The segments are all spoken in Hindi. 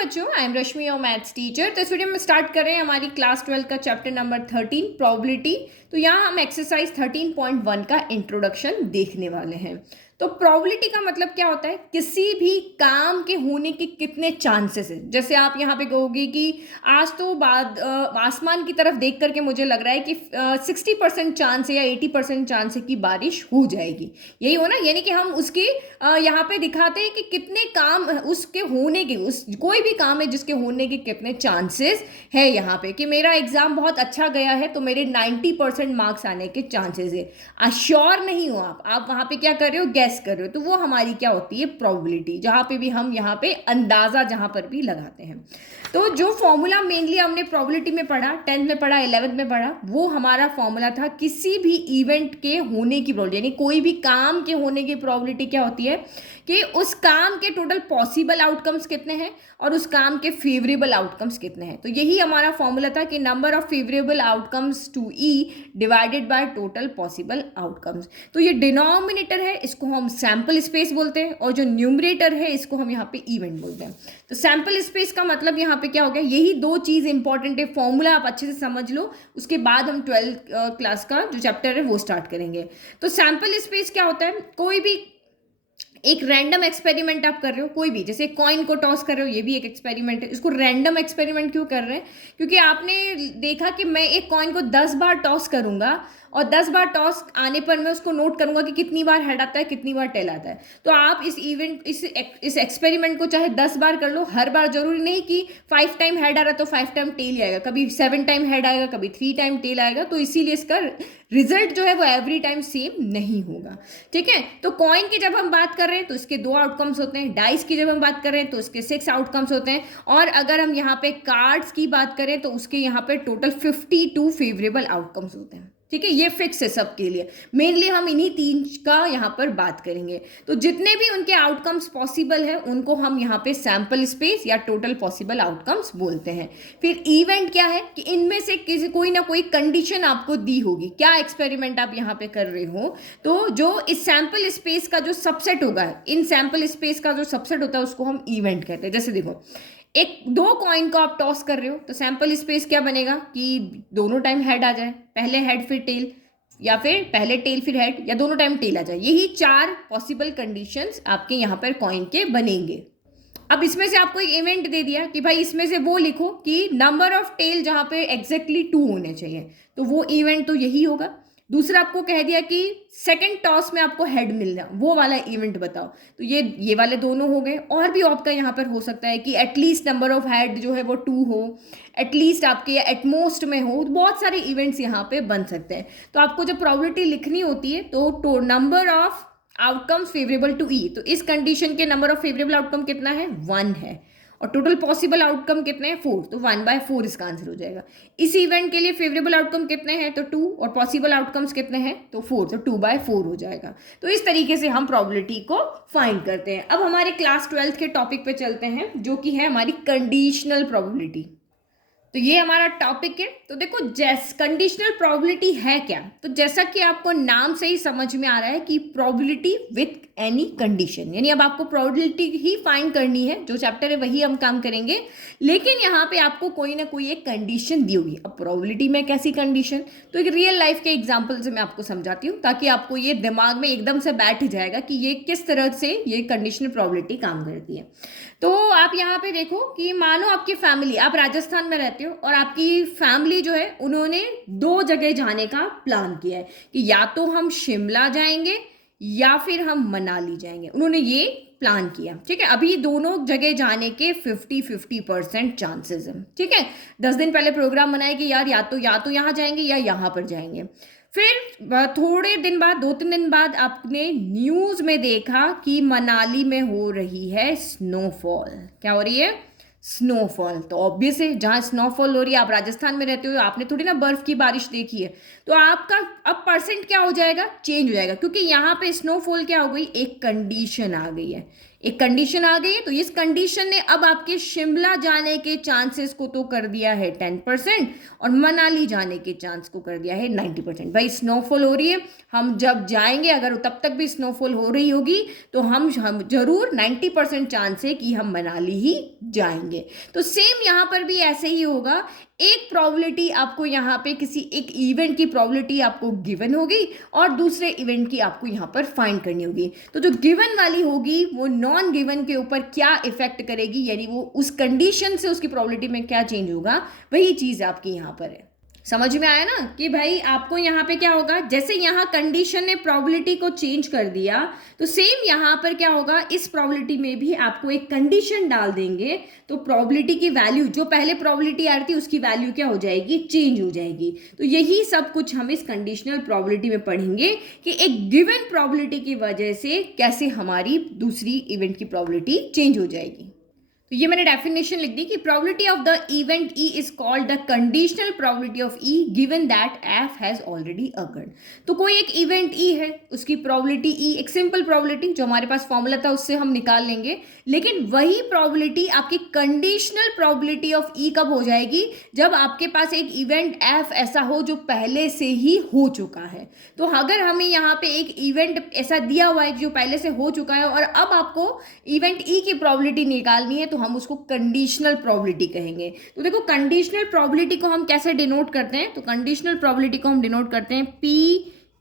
बच्चों, I am Rashmi your maths teacher. तो इस वीडियो में स्टार्ट कर रहे हैं हमारी क्लास 12 का चैप्टर नंबर 13 प्रोबेबिलिटी। तो यहाँ हम एक्सरसाइज 13.1 का इंट्रोडक्शन देखने वाले हैं। तो प्रोबेबिलिटी का मतलब क्या होता है? किसी भी काम के होने के कितने चांसेस है। जैसे आप यहाँ पे कहोगे कि आज तो बाद आसमान की तरफ देख करके मुझे लग रहा है कि 60% चांस है या 80% चांस है कि बारिश हो जाएगी। यही हो ना, यानी कि हम उसके यहाँ पे दिखाते हैं कि कितने काम उसके होने के, उस कोई भी काम है जिसके होने के कितने चांसेस है। यहाँ पे कि मेरा एग्जाम बहुत अच्छा गया है तो मेरे 90% मार्क्स आने के चांसेस है। श्योर नहीं हो आप वहाँ पे क्या कर रहे हो, गैस कर रहे हो। तो वो हमारी क्या होती है, प्रोबेबिलिटी। जहाँ पे भी हम यहाँ पे अंदाजा जहाँ पर भी लगाते हैं। तो जो फॉर्मूला मेनली हमने प्रोबेबिलिटी में पढ़ा, 10th में पढ़ा, 11th में पढ़ा, वो हमारा फॉर्मूला था किसी भी इवेंट के होने की प्रोबेबिलिटी, यानी कोई भी काम के होने की प्रोबेबिलिटी क्या होती है कि उस काम के टोटल पॉसिबल आउटकम्स कितने हैं और उस काम के फेवरेबल आउटकम्स कितने हैं। तो यही हमारा फॉर्मूला था कि number of favourable outcomes to E divided by total possible outcomes. तो ये डिनोमिनेटर है, इसको हम सैंपल स्पेस बोलते हैं, और जो न्यूमरेटर है इसको हम यहाँ पे इवेंट बोलते हैं। तो सैंपल स्पेस का मतलब यहाँ पे क्या हो गया, यही दो चीज इंपॉर्टेंट है। फॉर्मूला आप अच्छे से समझ लो, उसके बाद हम 12th क्लास का जो चैप्टर है वो स्टार्ट करेंगे। तो सैंपल स्पेस क्या होता है, कोई भी एक रैंडम एक्सपेरिमेंट आप कर रहे हो, कोई भी, जैसे कॉइन को टॉस कर रहे हो, ये भी एक एक्सपेरिमेंट है। इसको रैंडम एक्सपेरिमेंट क्यों कर रहे हैं? क्योंकि आपने देखा कि मैं एक कॉइन को 10 बार टॉस करूंगा और 10 बार टॉस आने पर मैं उसको नोट करूंगा कि कितनी बार हेड आता है, कितनी बार टेल आता है। तो आप इस एक्सपेरिमेंट को चाहे 10 बार कर लो, हर बार जरूरी नहीं कि 5 टाइम हेड आ रहा तो 5 टाइम टेल ही आएगा, कभी 7 टाइम हेड आएगा, कभी 3 टाइम टेल आएगा। तो इसीलिए इसका रिजल्ट जो है वो एवरी टाइम सेम नहीं होगा। ठीक है, तो कॉइन की जब हम बात कर रहे हैं तो इसके 2 आउटकम्स होते हैं। डाइस की जब हम बात कर रहे हैं तो इसके 6 आउटकम्स होते हैं। और अगर हम यहाँ पे कार्ड्स की बात करें तो उसके यहाँ पे टोटल 52 फेवरेबल आउटकम्स होते हैं। ठीक है, ये फिक्स है सबके लिए। मेनली हम इन्हीं 3 का यहाँ पर बात करेंगे। तो जितने भी उनके आउटकम्स पॉसिबल है उनको हम यहाँ पे सैंपल स्पेस या टोटल पॉसिबल आउटकम्स बोलते हैं। फिर इवेंट क्या है कि इनमें से किसी कोई ना कोई कंडीशन आपको दी होगी, क्या एक्सपेरिमेंट आप यहाँ पे कर रहे हो, तो जो इस सैंपल स्पेस का जो सबसेट होगा, इन सैंपल स्पेस का जो सबसेट होता है उसको हम इवेंट कहते हैं। जैसे देखो, एक 2 कॉइन को आप टॉस कर रहे हो तो सैंपल स्पेस क्या बनेगा कि दोनों टाइम हेड आ जाए, पहले हेड फिर टेल, या फिर पहले टेल फिर हेड, या दोनों टाइम टेल आ जाए। यही 4 पॉसिबल कंडीशंस आपके यहाँ पर कॉइन के बनेंगे। अब इसमें से आपको एक इवेंट दे दिया कि भाई इसमें से वो लिखो कि नंबर ऑफ टेल जहां पे एग्जैक्टली 2 होने चाहिए, तो वो इवेंट तो यही होगा। दूसरा आपको कह दिया कि सेकंड टॉस में आपको हेड मिलना, वो वाला इवेंट बताओ, तो ये वाले दोनों हो गए। और भी आपका यहाँ पर हो सकता है कि एटलीस्ट नंबर ऑफ हेड जो है वो 2 हो, एटलीस्ट आपके एटमोस्ट में हो। बहुत सारे इवेंट्स यहाँ पे बन सकते हैं। तो आपको जब प्रोबेबिलिटी लिखनी होती है तो number of outcomes favourable to E, तो इस कंडीशन के नंबर ऑफ फेवरेबल आउटकम कितना है, 1 है, और टोटल पॉसिबल आउटकम कितने हैं, 4, तो 1/4 इसका आंसर हो जाएगा। इस इवेंट के लिए फेवरेबल आउटकम कितने हैं, तो 2, और पॉसिबल आउटकम्स कितने हैं, तो 4, तो 2/4 हो जाएगा। तो इस तरीके से हम प्रोबेबिलिटी को फाइंड करते हैं। अब हमारे क्लास 12 के टॉपिक पे चलते हैं, जो कि है हमारी कंडीशनल प्रोबेबिलिटी। तो ये हमारा टॉपिक है। तो देखो, कंडीशनल प्रोबेबिलिटी है क्या, तो जैसा कि आपको नाम से ही समझ में आ रहा है कि प्रोबेबिलिटी विथ एनी कंडीशन, यानी अब आपको प्रोबेबिलिटी ही फाइंड करनी है। जो चैप्टर है वही हम काम करेंगे, लेकिन यहाँ पे आपको कोई ना कोई एक कंडीशन दी होगी। अब प्रोबेबिलिटी में कैसी कंडीशन, तो एक रियल लाइफ के एग्जाम्पल से मैं आपको समझाती हूँ, ताकि आपको ये दिमाग में एकदम से बैठ जाएगा कि ये किस तरह से ये कंडीशनल प्रोबेबिलिटी काम करती है। तो आप यहाँ पे देखो कि मानो आपकी फैमिली, आप राजस्थान में रहते हो और आपकी फैमिली जो है उन्होंने 2 जगह जाने का प्लान किया है कि या तो हम शिमला जाएंगे या फिर हम मनाली जाएंगे। उन्होंने ये प्लान किया। ठीक है, अभी दोनों जगह जाने के 50-50% चांसेस हैं। ठीक है, 10 दिन पहले प्रोग्राम बनाए कि यार या तो यहाँ जाएंगे या यहाँ पर जाएंगे। फिर थोड़े दिन बाद, 2-3 दिन बाद आपने न्यूज में देखा कि मनाली में हो रही है स्नोफॉल। क्या हो रही है, स्नोफॉल। तो ऑब्वियस है, जहाँ स्नोफॉल हो रही है, आप राजस्थान में रहते हो, आपने थोड़ी ना बर्फ की बारिश देखी है, तो आपका अब परसेंट क्या हो जाएगा, चेंज हो जाएगा, क्योंकि यहाँ पे स्नोफॉल क्या हो गई, एक कंडीशन आ गई है। एक कंडीशन आ गई है, तो इस कंडीशन ने अब आपके शिमला जाने के चांसेस को तो कर दिया है 10% और मनाली जाने के चांस को कर दिया है 90%। भाई स्नोफॉल हो रही है, हम जब जाएंगे अगर तब तक भी स्नोफॉल हो रही होगी तो हम जरूर 90% चांस है कि हम मनाली ही जाएंगे। तो सेम यहाँ पर भी ऐसे ही होगा, एक प्रोबेबिलिटी आपको यहाँ पे किसी एक इवेंट की प्रोबेबिलिटी आपको गिवन होगी और दूसरे इवेंट की आपको यहाँ पर फाइंड करनी होगी। तो जो गिवन वाली होगी वो नॉन गिवन के ऊपर क्या इफेक्ट करेगी, यानी वो उस कंडीशन से उसकी प्रोबेबिलिटी में क्या चेंज होगा, वही चीज आपकी यहाँ पर है। समझ में आया ना कि भाई आपको यहाँ पे क्या होगा, जैसे यहाँ कंडीशन ने प्रोबेबिलिटी को चेंज कर दिया तो सेम यहाँ पर क्या होगा, इस प्रोबेबिलिटी में भी आपको एक कंडीशन डाल देंगे तो प्रोबेबिलिटी की वैल्यू जो पहले प्रोबेबिलिटी आ रही थी उसकी वैल्यू क्या हो जाएगी, चेंज हो जाएगी। तो यही सब कुछ हम इस कंडीशनल प्रोबेबिलिटी में पढ़ेंगे कि एक गिवन प्रोबेबिलिटी की वजह से कैसे हमारी दूसरी इवेंट की प्रोबेबिलिटी चेंज हो जाएगी। तो ये मैंने डेफिनेशन लिख दी कि probability of the event E is called the conditional probability of E given that F has already occurred. तो कोई एक इवेंट ई है, उसकी प्रोबेबिलिटी ई एक सिंपल प्रोबेबिलिटी जो हमारे पास फॉर्मूला था उससे हम निकाल लेंगे, लेकिन वही प्रोबेबिलिटी आपकी कंडीशनल प्रोबेबिलिटी ऑफ ई कब हो जाएगी, जब आपके पास एक इवेंट एफ ऐसा हो जो पहले से ही हो चुका है। तो अगर हमें यहाँ पे एक इवेंट ऐसा दिया हुआ है जो पहले से हो चुका है और अब आपको इवेंट ई की प्रोबेबिलिटी निकालनी है तो हम उसको कंडीशनल प्रोबेबिलिटी कहेंगे। तो देखो कंडीशनल प्रोबेबिलिटी को हम कैसे डिनोट करते हैं, तो कंडीशनल प्रोबेबिलिटी को हम डिनोट करते हैं पी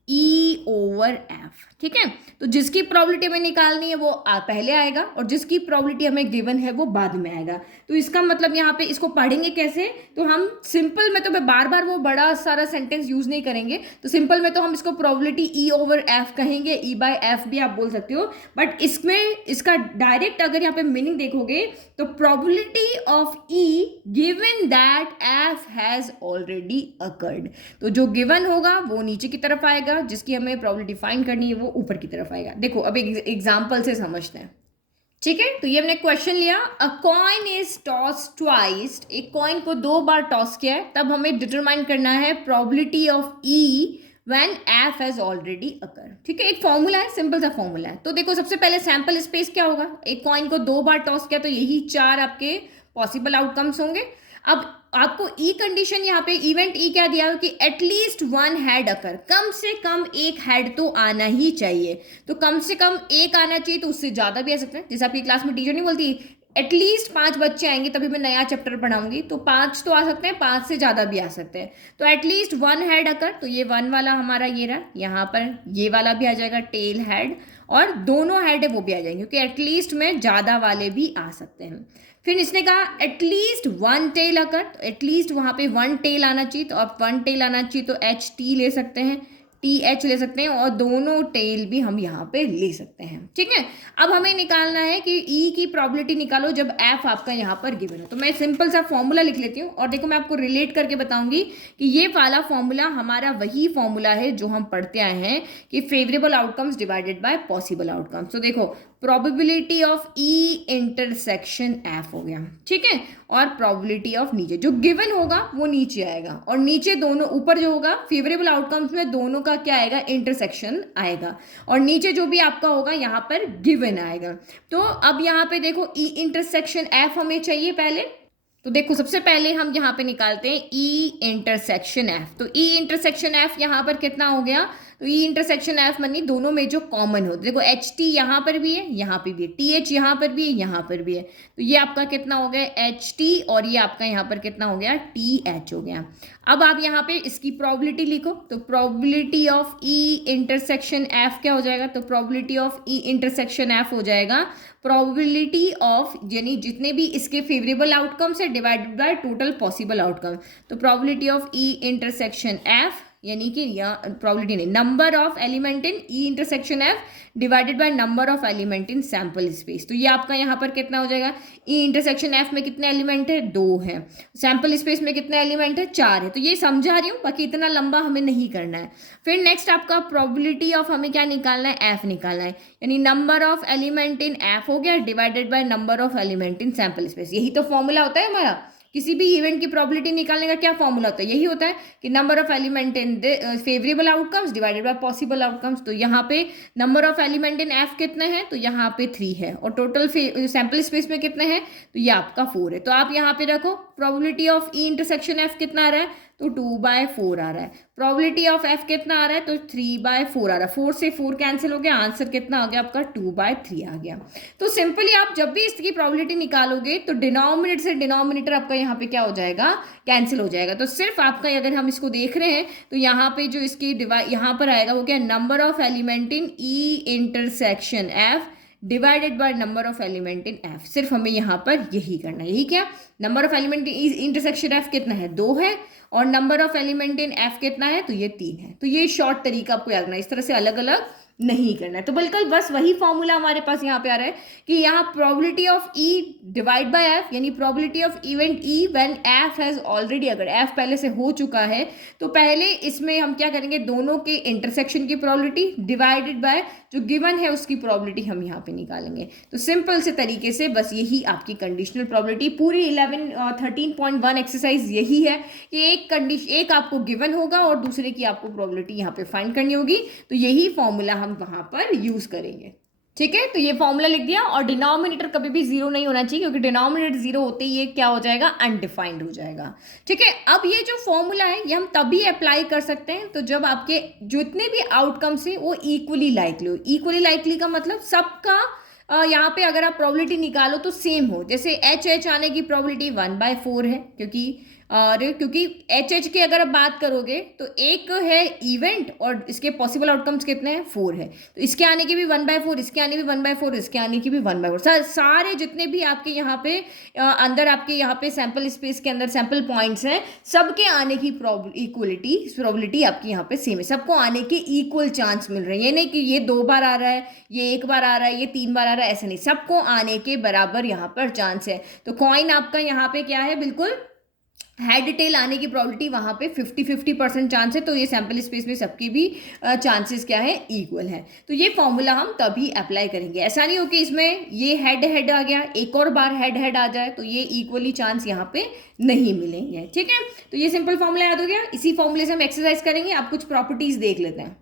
ई ओवर एफ। ठीक है, तो जिसकी प्रोबेबिलिटी हमें निकालनी है वो पहले आएगा और जिसकी प्रोबेबिलिटी हमें गिवन है वो बाद में आएगा। तो इसका मतलब यहाँ पे इसको पढ़ेंगे कैसे, तो हम सिंपल में तो बार बार वो बड़ा सारा सेंटेंस यूज नहीं करेंगे, तो सिंपल में तो हम इसको प्रोबेबिलिटी ई ओवर एफ कहेंगे, ई बाय एफ भी आप बोल सकते हो, बट इसमें इसका डायरेक्ट अगर यहाँ पे मीनिंग देखोगे तो probability of E given that F has already occurred. तो जो गिवन होगा वो नीचे की तरफ आएगा, जिसकी हमें प्रोबेबिलिटी फाइंड करनी है वो ऊपर की तरफ आएगा। देखो अब एग्जाम्पल से समझते हैं। ठीक है, तो ये हमने क्वेश्चन लिया, अ कॉइन इज टॉस ट्वाइस, एक कॉइन को 2 बार टॉस किया है, तब हमें डिटरमाइन करना है probability of E when F has already occur. ठीक है, एक फॉर्मूला है, सिंपल सा फॉर्मूला है। तो देखो सबसे पहले सैंपल स्पेस क्या होगा, एक कॉइन को 2 बार टॉस किया तो यही 4 आपके पॉसिबल आउटकम्स होंगे। अब आपको ई कंडीशन यहाँ पे इवेंट ई क्या दिया कि एटलीस्ट 1 हेड अकर, कम से कम एक हेड तो आना ही चाहिए। तो कम से कम एक आना चाहिए, तो उससे ज्यादा भी आ सकते हैं, जैसे आपकी क्लास में टीचर नहीं बोलती एटलीस्ट 5 बच्चे आएंगे तभी मैं नया चैप्टर पढ़ाऊंगी, तो 5 तो आ सकते हैं, 5 से ज्यादा भी आ सकते हैं। तो एटलीस्ट 1 हेड अकर, तो ये 1 वाला हमारा ये रहा, यहाँ पर ये वाला भी आ जाएगा टेल हेड, और दोनों हेड है वो भी आ जाएंगे क्योंकि एटलीस्ट में ज्यादा वाले भी आ सकते हैं। फिर इसने कहा एटलीस्ट 1 टेल अकर, तो एटलीस्ट वहां पे 1 टेल आना चाहिए, तो अब 1 टेल आना चाहिए तो एच टी ले सकते हैं, टी एच ले सकते हैं, और दोनों टेल भी हम यहाँ पे ले सकते हैं। ठीक है, अब हमें निकालना है कि ई की प्रोबेबिलिटी निकालो जब एफ आपका यहाँ पर गिवन हो। तो मैं सिंपल सा फॉर्मूला लिख लेती हूँ और देखो मैं आपको रिलेट करके बताऊंगी कि ये वाला फॉर्मूला हमारा वही फॉर्मूला है जो हम पढ़ते आए हैं कि favourable outcomes divided by possible outcomes. तो देखो probability of E intersection F हो गया, ठीक है, और प्रोबेबिलिटी ऑफ नीचे जो गिवन होगा वो नीचे आएगा, और नीचे दोनों, ऊपर जो होगा फेवरेबल आउटकम्स में दोनों का क्या आएगा, इंटरसेक्शन आएगा, और नीचे जो भी आपका होगा यहाँ पर गिवन आएगा। तो अब यहाँ पे देखो ई इंटरसेक्शन एफ हमें चाहिए पहले, तो देखो सबसे पहले हम यहाँ पे निकालते हैं ई इंटरसेक्शन एफ। तो ई इंटरसेक्शन एफ यहाँ पर कितना हो गया, तो ई इंटरसेक्शन एफ मनी दोनों में जो कॉमन हो, देखो एच टी यहाँ पर भी है, यहाँ पे भी है, टी एच यहाँ पर भी है, यहाँ पर भी है, तो ये आपका कितना हो गया एच टी, और ये आपका यहाँ पर कितना हो गया टी एच हो गया। अब आप यहाँ पे इसकी प्रोबेबिलिटी लिखो, तो probability of E intersection F क्या हो जाएगा, तो probability of E intersection F हो जाएगा प्रोबेबिलिटी ऑफ, यानी जितने भी इसके फेवरेबल आउटकम्स है divided by total possible outcome. तो probability of E intersection F यानी कि प्रोबेबिलिटी नहीं, number of element in E intersection F divided by number of element in sample space. तो ये आपका यहाँ पर कितना हो जाएगा, ई इंटरसेक्शन एफ में कितने एलिमेंट है, 2 है, सैंपल स्पेस में कितने एलिमेंट है, 4 है। तो ये समझा रही हूँ, बाकी इतना लंबा हमें नहीं करना है। फिर नेक्स्ट आपका प्रोबेबिलिटी ऑफ हमें क्या निकालना है, एफ निकालना है, यानी number of element in F हो गया divided by number of element in sample space. यही तो फॉर्मूला होता है हमारा, किसी भी इवेंट की प्रोबेबिलिटी निकालने का क्या फॉर्मूला होता है, यही होता है कि number of element in favourable outcomes divided by possible outcomes. तो यहाँ पे number of element in F कितने हैं, तो यहाँ पे 3 है, और टोटल सैंपल स्पेस में कितने हैं, तो ये आपका 4 है। तो आप यहाँ पे रखो probability of E intersection F कितना आ रहा है, तो 2/4 आ रहा है। प्रोबेबिलिटी ऑफ एफ कितना आ रहा है, तो 3/4 आ रहा है। 4 से 4 कैंसिल हो गया, आंसर कितना आ गया आपका 2/3 आ गया। तो सिंपली आप जब भी इसकी प्रोबेबिलिटी निकालोगे तो डिनोमिनेटर से डिनोमिनेटर आपका यहाँ पे क्या हो जाएगा, कैंसिल हो जाएगा। तो सिर्फ आपका अगर हम इसको देख रहे हैं तो यहाँ पे जो इसकी यहाँ पर आएगा वो क्या, number of element in E intersection F divided by number of element in F. सिर्फ हमें यहाँ पर यही करना है, यही क्या, number of element in intersection F कितना है, 2 है, और number of element in F कितना है, तो ये 3 है। तो ये शॉर्ट तरीका आपको याद रखना है, इस तरह से अलग अलग नहीं करना है। तो बिल्कुल बस वही फॉर्मूला हमारे पास यहाँ पे आ रहा है कि यहाँ probability of E divide by F, यानी probability of event E when F has already, अगर एफ पहले से हो चुका है तो पहले इसमें हम क्या करेंगे, दोनों के इंटरसेक्शन की प्रोबेबिलिटी डिवाइडेड बाय जो गिवन है उसकी प्रोबेबिलिटी हम यहाँ पे निकालेंगे। तो सिंपल से तरीके से बस यही आपकी कंडीशनल प्रोबेबिलिटी पूरी 13.1 एक्सरसाइज यही है कि एक आपको गिवन होगा और दूसरे की आपको प्रोबेबिलिटी यहाँ पे फाइंड करनी होगी। तो यही फॉर्मूला हम वहां पर यूज करेंगे, ठीक है। तो ये फॉर्मूला लिख दिया, और डिनोमिनेटर कभी भी 0 नहीं होना चाहिए, क्योंकि डिनोमिनेटर 0 होते ही ये क्या हो जाएगा, अनडिफाइंड हो जाएगा, ठीक है। अब ये जो फॉर्मूला है ये हम तभी अप्लाई कर सकते हैं तो जब आपके जितने भी आउटकम्स हैं वो इक्वली लाइकली हो। इक्वली लाइकली का मतलब सबका यहाँ पे अगर आप प्रोबेबिलिटी निकालो तो सेम हो। जैसे एच आने की प्रोबेबिलिटी 1/4 है, क्योंकि एच की अगर आप बात करोगे तो एक है इवेंट और इसके पॉसिबल आउटकम्स कितने हैं, 4 है। तो इसके आने की भी 1/4, इसके आने की भी 1/4, इसके आने की भी 1/4। सारे जितने भी आपके यहाँ पे अंदर आपके यहाँ पे सैंपल स्पेस के अंदर सैंपल पॉइंट्स हैं, सबके आने की प्रोबेबिलिटी आपकी यहाँ पे सेम है। सबको आने के इक्वल चांस मिल रहे हैं। ये नहीं कि ये 2 बार आ रहा है, ये 1 बार आ रहा है, ये 3 बार आ रहा है, ऐसे नहीं, सबको आने के बराबर यहाँ पर चांस है। तो कॉइन आपका यहाँ पे क्या है, बिल्कुल हेड टेल आने की प्रोबेबिलिटी वहाँ पे 50-50% चांस है। तो ये सैंपल स्पेस में सबकी भी चांसेस क्या है, इक्वल है। तो ये फॉर्मूला हम तभी अप्लाई करेंगे। ऐसा नहीं हो कि इसमें ये हेड आ गया, एक और बार हेड आ जाए तो ये इक्वली चांस यहाँ पे नहीं मिलेंगे, ठीक है। तो ये सिंपल फॉर्मूला याद हो गया। इसी फॉर्मूले से हम एक्सरसाइज करेंगे। आप कुछ प्रॉपर्टीज देख लेते हैं।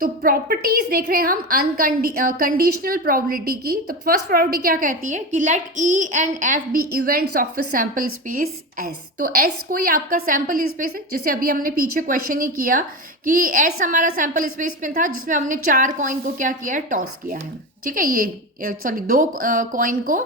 तो प्रॉपर्टीज देख रहे हैं हम कंडीशनल प्रोबेबिलिटी की। तो फर्स्ट प्रॉपर्टी क्या कहती है कि let E and F be events of a sample space S. तो एस कोई आपका सैंपल स्पेस है, जैसे अभी हमने पीछे क्वेश्चन ही किया कि एस हमारा सैंपल स्पेस में था जिसमें हमने 4 कॉइन को क्या किया है, टॉस किया है, ठीक है। ये सॉरी 2 कॉइन को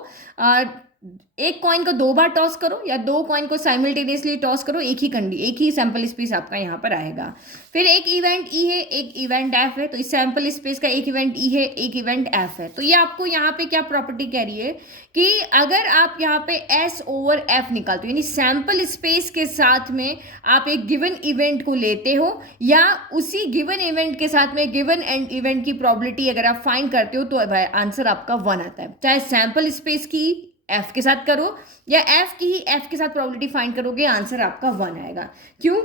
एक कॉइन को 2 बार टॉस करो या 2 कॉइन को साइमल्टेनियसली टॉस करो, एक ही सैंपल स्पेस आपका यहाँ पर आएगा। फिर एक इवेंट ई है, एक इवेंट एफ है। तो इस सैंपल स्पेस का एक इवेंट ई है, एक इवेंट एफ है। तो ये आपको यहाँ पे क्या प्रॉपर्टी कह रही है कि अगर आप यहाँ पे एस ओवर एफ निकालते हो, यानी सैंपल स्पेस के साथ में आप एक गिवन इवेंट को लेते हो या उसी गिवन इवेंट के साथ में गिवन एंड इवेंट की प्रोबेबिलिटी अगर आप फाइंड करते हो तो आंसर आपका 1 आता है। चाहे सैंपल स्पेस की एफ के साथ करो या एफ की ही एफ के साथ प्रोबेबिलिटी फाइंड करोगे, आंसर आपका 1 आएगा। क्यों?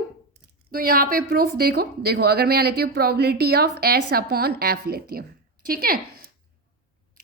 तो यहाँ पे प्रूफ देखो अगर मैं यहाँ लेती हूँ probability of S upon F लेती हूँ, ठीक है,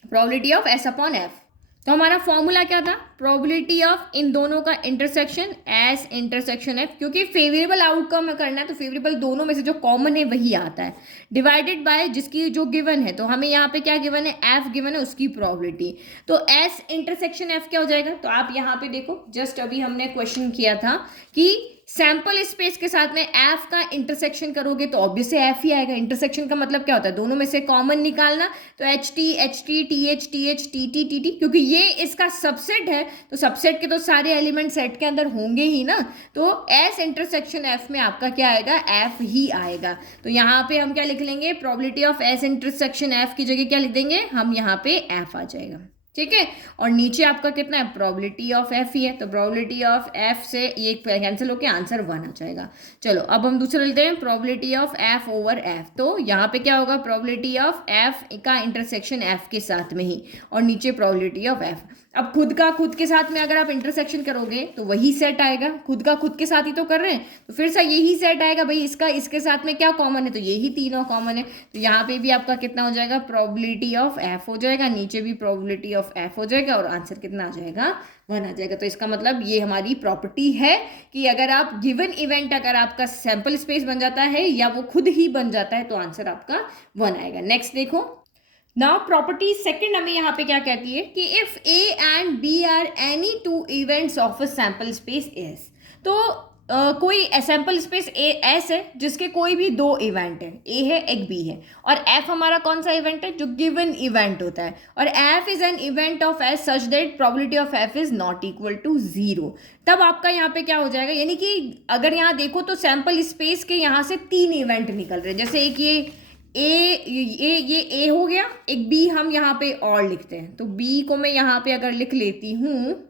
probability of S upon F. तो हमारा फॉर्मूला क्या था, प्रोबेबिलिटी ऑफ इन दोनों का इंटरसेक्शन एस इंटरसेक्शन एफ, क्योंकि फेवरेबल आउटकम में करना है तो फेवरेबल दोनों में से जो कॉमन है वही आता है, डिवाइडेड बाय जिसकी जो गिवन है। तो हमें यहाँ पे क्या गिवन है, एफ गिवन है, उसकी प्रोबेबिलिटी। तो एस इंटरसेक्शन एफ क्या हो जाएगा, तो आप यहाँ पे देखो जस्ट अभी हमने क्वेश्चन किया था कि सैंपल स्पेस के साथ में एफ का इंटरसेक्शन करोगे तो ऑब्वियसली एफ ही आएगा। इंटरसेक्शन का मतलब क्या होता है, दोनों में से कॉमन निकालना। तो H T T H T T, क्योंकि ये इसका सबसेट है तो सबसेट के तो सारे एलिमेंट सेट के अंदर होंगे ही ना। तो एस इंटरसेक्शन एफ में आपका क्या आएगा, एफ ही आएगा। तो यहाँ पे हम क्या लिख लेंगे, probability of S intersection F की जगह क्या लिख देंगे हम, यहाँ पे एफ आ जाएगा, ठीक है। और नीचे आपका कितना है, प्रोबेबिलिटी ऑफ एफ ही है। तो प्रोबेबिलिटी ऑफ एफ से ये कैंसिल होकर आंसर 1 आ जाएगा। चलो अब हम दूसरा लेते हैं, probability of F over F. तो यहाँ पे क्या होगा, प्रोबेबिलिटी ऑफ एफ का इंटरसेक्शन एफ के साथ में ही, और नीचे प्रोबेबिलिटी ऑफ एफ। अब खुद के साथ में अगर आप इंटरसेक्शन करोगे तो वही सेट आएगा, खुद के साथ ही तो कर रहे हैं तो फिर से यही सेट आएगा भाई। इसका इसके साथ में क्या कॉमन है, तो यही तीनों कॉमन है। तो यहाँ पे भी आपका कितना हो जाएगा, प्रोबेबिलिटी ऑफ एफ हो जाएगा, नीचे भी प्रोबेबिलिटी ऑफ एफ हो जाएगा और आंसर कितना आ जाएगा 1 आ जाएगा। तो इसका मतलब ये हमारी प्रॉपर्टी है कि अगर आप गिवन इवेंट अगर आपका सैंपल स्पेस बन जाता है या वो खुद ही बन जाता है तो आंसर आपका 1 आएगा। नेक्स्ट देखो, नाउ प्रॉपर्टी सेकंड हमें यहाँ पे क्या कहती है कि if A and B are any two events of a sample space S, तो कोई सैंपल स्पेस ए एस है जिसके कोई भी दो इवेंट है, ए है एक बी है, और एफ हमारा कौन सा इवेंट है, जो गिवन इवेंट होता है, और F is an event of S such that probability of F is not equal to 0, तब आपका यहाँ पे क्या हो जाएगा, यानी कि अगर यहाँ देखो तो सैंपल स्पेस के यहाँ से 3 इवेंट निकल रहे हैं, जैसे एक ये ए हो गया, एक बी हम यहाँ पे और लिखते हैं, तो बी को मैं यहाँ पे अगर लिख लेती हूँ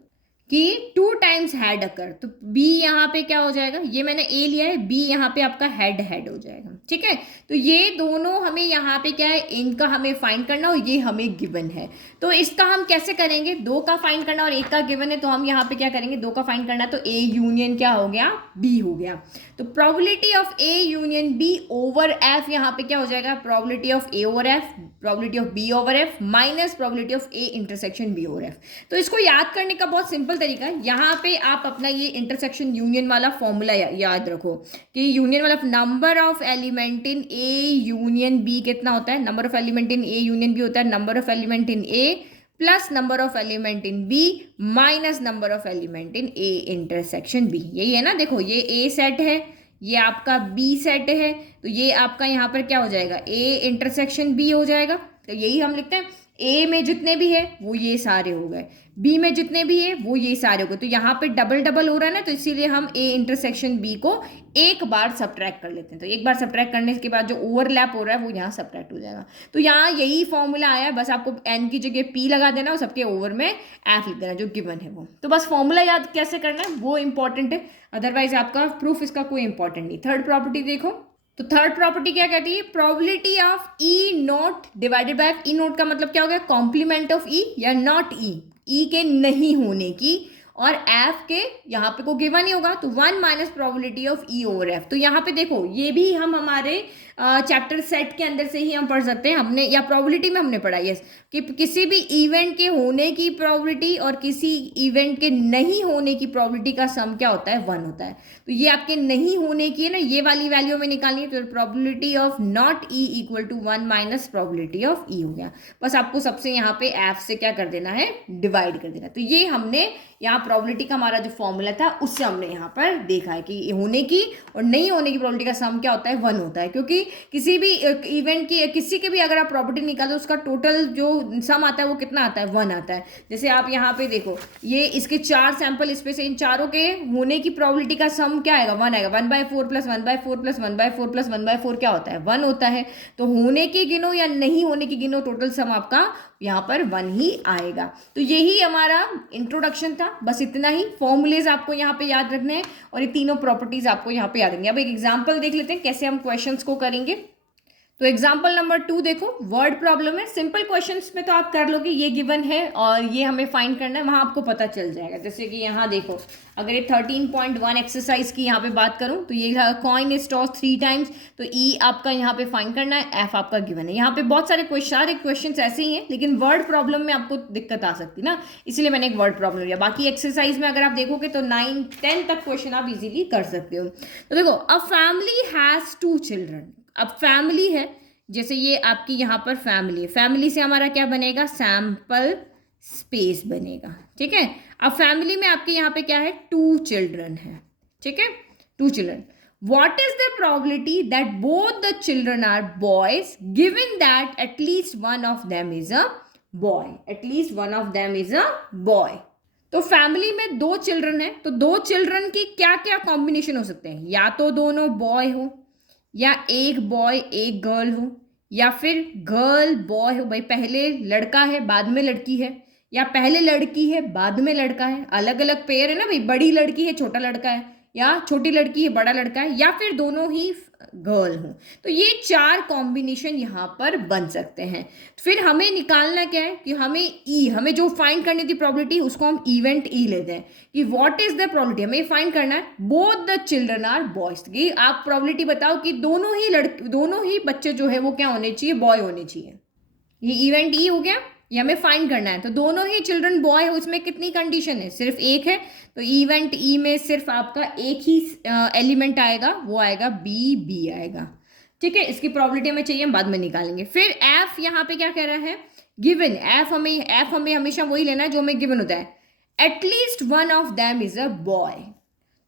कि 2 टाइम्स हैड अकर, तो बी यहाँ पे क्या हो जाएगा, ये मैंने ए लिया है, बी यहाँ पे आपका हेड हो जाएगा, ठीक है। तो ये दोनों हमें यहाँ पे क्या है, इनका हमें फाइंड करना और ये हमें गिवन है, तो इसका हम कैसे करेंगे, 2 का फाइंड करना और 1 का गिवन है, तो हम यहाँ पे क्या करेंगे, 2 का फाइंड करना, तो ए यूनियन क्या हो गया, बी हो गया, तो probability of A union B over F यहाँ पे क्या हो जाएगा, probability of A over F, probability of B over F minus probability of A intersection B over F. तो इसको याद करने का बहुत सिंपल तरीका है, यहाँ पे आप अपना ये इंटरसेक्शन यूनियन वाला फॉर्मूला याद रखो कि यूनियन वाला number of element in A union B कितना होता है, number of element in A union B होता है number of element in A plus number of element in B minus number of element in A intersection B, यही है ना। देखो ये ए सेट है, ये आपका बी सेट है, तो ये आपका यहाँ पर क्या हो जाएगा, ए इंटरसेक्शन बी हो जाएगा, तो यही हम लिखते हैं, ए में जितने भी है वो ये सारे हो गए, बी में जितने भी है वो ये सारे हो गए, तो यहाँ पे डबल डबल हो रहा है ना, तो इसीलिए हम ए इंटरसेक्शन बी को एक बार सब्ट्रैक्ट कर लेते हैं, तो एक बार सब्ट्रैक्ट करने के बाद जो ओवरलैप हो रहा है वो यहाँ सब्ट्रैक्ट हो जाएगा। तो यहाँ यही फॉर्मूला आया है, बस आपको एन की जगह पी लगा देना और सबके ओवर में एफ लिख देना जो गिवन है वो, तो बस फॉर्मूला याद कैसे करना है वो इंपॉर्टेंट है, अदरवाइज आपका प्रूफ इसका कोई इंपॉर्टेंट नहीं। थर्ड प्रॉपर्टी देखो, तो थर्ड प्रॉपर्टी क्या कहती है, probability of E not divided by E not का मतलब क्या हो गया, कॉम्प्लीमेंट ऑफ ई या नॉट ई के नहीं होने की, और एफ के यहाँ पे को गिवन ही होगा, तो 1 minus probability of E over F. तो यहाँ पे देखो ये भी हम हमारे चैप्टर सेट के अंदर से ही हम पढ़ सकते हैं, हमने या प्रोबेबिलिटी में हमने पढ़ा यस कि किसी भी इवेंट के होने की प्रोबेबिलिटी और किसी इवेंट के नहीं होने की प्रोबेबिलिटी का सम क्या होता है, 1 होता है। तो ये आपके नहीं होने की है ना, ये वाली वैल्यू में निकालनी है, तो probability of not E equal to 1 minus probability of E हो गया, बस आपको सबसे यहाँ पे एफ से क्या कर देना है, डिवाइड कर देना। तो ये हमने यहाँ प्रोबेबिलिटी का हमारा जो फॉर्मूला था उससे हमने यहाँ पर देखा है कि होने की और नहीं होने की प्रोबेबिलिटी का सम क्या होता है, 1 होता है, क्योंकि किसी भी इवेंट की किसी के भी अगर आप प्रॉपर्टी निकालो उसका टोटल जो सम आता है वो कितना आता है, 1 आता है। जैसे आप यहाँ पे देखो ये इसके 4 सैंपल स्पेस है, इन चारों के होने की प्रोबेबिलिटी का सम क्या आएगा, 1 आएगा, 1/4 प्लस 1/4 प्लस 1/4 प्लस 1/4 क्या होता है, 1 होता है। तो होने की गिनो या नहीं होने की गिनो, टोटल सम आपका यहाँ पर 1 ही आएगा। तो यही हमारा इंट्रोडक्शन था, बस इतना ही। फॉर्मूलेज आपको यहाँ पे याद रखने हैं और ये तीनों प्रॉपर्टीज आपको यहाँ पे याद रखनी है। अब एक एग्जांपल देख लेते हैं कैसे हम क्वेश्चंस को करेंगे। तो एग्जाम्पल नंबर 2 देखो, वर्ड प्रॉब्लम है, सिंपल क्वेश्चंस में तो आप कर लोगे, ये गिवन है और ये हमें फाइंड करना है, वहाँ आपको पता चल जाएगा। जैसे कि यहाँ देखो, अगर ये 13.1 एक्सरसाइज की यहाँ पे बात करूँ तो ये कॉइन इज टॉस 3 टाइम्स, तो ई आपका यहाँ पे फाइंड करना है, एफ आपका गिवन है। यहाँ पे बहुत सारे क्वेश्चन ऐसे ही हैं, लेकिन वर्ड प्रॉब्लम में आपको दिक्कत आ सकती है ना, इसलिए मैंने एक वर्ड प्रॉब्लम लिया। बाकी एक्सरसाइज में अगर आप देखोगे तो 9, 10 तक क्वेश्चन आप इजीली कर सकते हो। तो देखो, अ फैमिली हैज़ 2 चिल्ड्रन, अब फैमिली है, जैसे ये आपकी यहाँ पर फैमिली है, फैमिली से हमारा क्या बनेगा, सैंपल स्पेस बनेगा, ठीक है। अब फैमिली में आपके यहाँ पे क्या है, 2 चिल्ड्रन है, ठीक है, 2 children. What is the probability that both the children are boys given that at least one of them is a boy, at least one of them is a boy। तो फैमिली में 2 चिल्ड्रन है, तो 2 चिल्ड्रन की क्या क्या कॉम्बिनेशन हो सकते हैं, या तो दोनों बॉय हो, या एक बॉय एक गर्ल हो, या फिर गर्ल बॉय हो, भाई पहले लड़का है बाद में लड़की है, या पहले लड़की है बाद में लड़का है, अलग अलग पेयर है ना भाई, बड़ी लड़की है छोटा लड़का है, या छोटी लड़की है बड़ा लड़का है, या फिर दोनों ही गर्ल हो। तो ये 4 कॉम्बिनेशन यहाँ पर बन सकते हैं। फिर हमें निकालना क्या है कि हमें जो फाइंड करनी थी प्रोबेबिलिटी, उसको हम इवेंट ई लेते हैं कि व्हाट इज द प्रोबेबिलिटी, हमें फाइंड करना है both the children are boys, कि आप प्रोबेबिलिटी बताओ कि दोनों ही बच्चे जो है वो क्या होने चाहिए, बॉय होने चाहिए। ये इवेंट ई हो गया। ये हमें फाइंड करना है। तो दोनों ही चिल्ड्रन बॉय है, उसमें कितनी कंडीशन है, सिर्फ एक है। तो इवेंट ई में सिर्फ आपका एक ही एलिमेंट आएगा, वो आएगा बी, बी आएगा। ठीक है, इसकी प्रॉबिलिटी हमें चाहिए, हम बाद में निकालेंगे। फिर एफ यहाँ पे क्या कह रहा है, गिवन। एफ हमें हमेशा वही लेना है जो हमें गिवन होता है, at least one of them is a boy.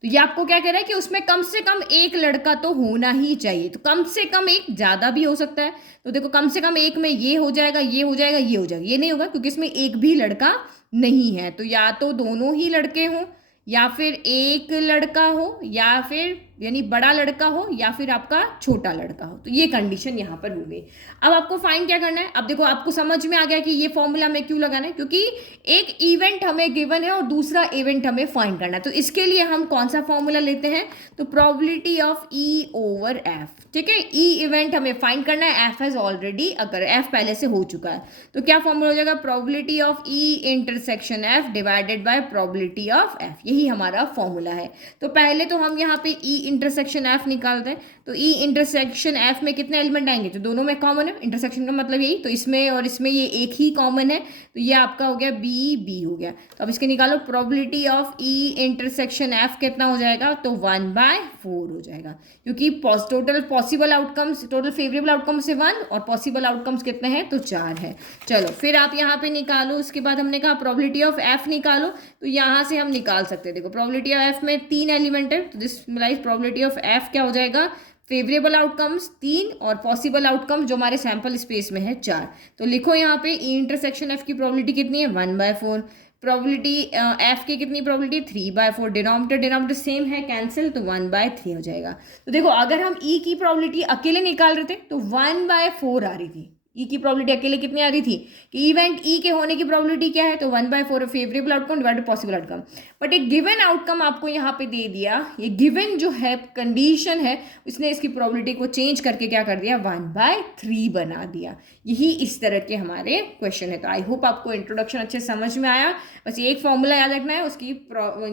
तो ये आपको क्या कह रहा है कि उसमें कम से कम एक लड़का तो होना ही चाहिए। तो कम से कम एक, ज़्यादा भी हो सकता है। तो देखो कम से कम एक में ये हो जाएगा, ये हो जाएगा, ये हो जाएगा, ये नहीं होगा क्योंकि इसमें एक भी लड़का नहीं है। तो या तो दोनों ही लड़के हों, या फिर एक लड़का हो, या फिर यानी बड़ा लड़का हो, या फिर आपका छोटा लड़का हो। तो ये कंडीशन यहाँ पर हो गई। अब आपको फाइंड क्या करना है, अब देखो आपको समझ में आ गया कि ये फॉर्मूला हमें क्यों लगाना है, क्योंकि एक इवेंट हमें गिवन है और दूसरा इवेंट हमें फाइंड करना है। तो इसके लिए हम कौन सा फॉर्मूला लेते हैं, तो probability of E over F. ठीक है, ई इवेंट हमें फाइंड करना है, एफ हैज ऑलरेडी अगर एफ पहले से हो चुका है। तो क्या फॉर्मूला हो जाएगा, probability of E intersection F divided bye probability of F. यही हमारा फॉर्मूला है। तो पहले तो हम यहाँ पे ई इंटरसेक्शन एफ निकालते हैं। तो ई इंटरसेक्शन एफ में कितने एलिमेंट आएंगे, तो दोनों में कॉमन है, इंटरसेक्शन का मतलब यही। तो इसमें और इसमें ये एक ही कॉमन है, तो ये आपका हो गया बी, बी हो गया। तो अब इसके निकालो, probability of E intersection F कितना हो जाएगा, तो 1/4 हो जाएगा, क्योंकि total possible outcomes, total favourable outcomes से 1 और पॉसिबल आउटकम्स कितने हैं, तो 4 है। चलो फिर आप यहाँ पे निकालो। उसके बाद हमने कहा प्रोबेबिलिटी ऑफ एफ निकालो। तो यहाँ से हम निकाल सकते हैं, देखो प्रोबेबिलिटी ऑफ एफ में 3 एलिमेंट है, तो दिस मिलाइज प्रोबेबिलिटी ऑफ एफ क्या हो जाएगा, फेवरेबल आउटकम्स 3 और पॉसिबल आउटकम्स जो हमारे सैंपल स्पेस में है 4। तो लिखो यहाँ पे ई इंटरसेक्शन एफ की प्रोबेबिलिटी कितनी है, 1/4। प्रोबेबिलिटी एफ की कितनी प्रोबेबिलिटी, 3/4। डिनोमिनेटर सेम है, कैंसिल, तो 1/3 हो जाएगा। तो देखो अगर हम ई की प्रोबेबिलिटी अकेले निकाल रहे थे तो 1/4 आ रही थी। ई की प्रोबेबिलिटी अकेले कितनी आ रही थी, कि इवेंट ई के होने की प्रोबेबिलिटी क्या है, तो 1/4 favourable outcome divided possible outcome. But एक गिवन आउटकम आपको यहाँ पे दे दिया, ये गिवन जो है कंडीशन है, उसने इसकी प्रोबेबिलिटी को चेंज करके क्या कर दिया, 1/3 बना दिया। यही इस तरह के हमारे क्वेश्चन है। तो आई होप आपको इंट्रोडक्शन अच्छे समझ में आया। बस एक फॉर्मूला याद रखना है, उसकी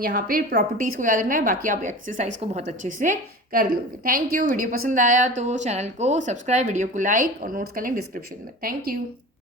यहाँ पे प्रॉपर्टीज को याद रखना है, बाकी आप एक्सरसाइज को बहुत अच्छे से कर लोगे। Thank you. वीडियो पसंद आया तो चैनल को सब्सक्राइब, वीडियो को लाइक और नोट्स का लिंक डिस्क्रिप्शन में। Thank you.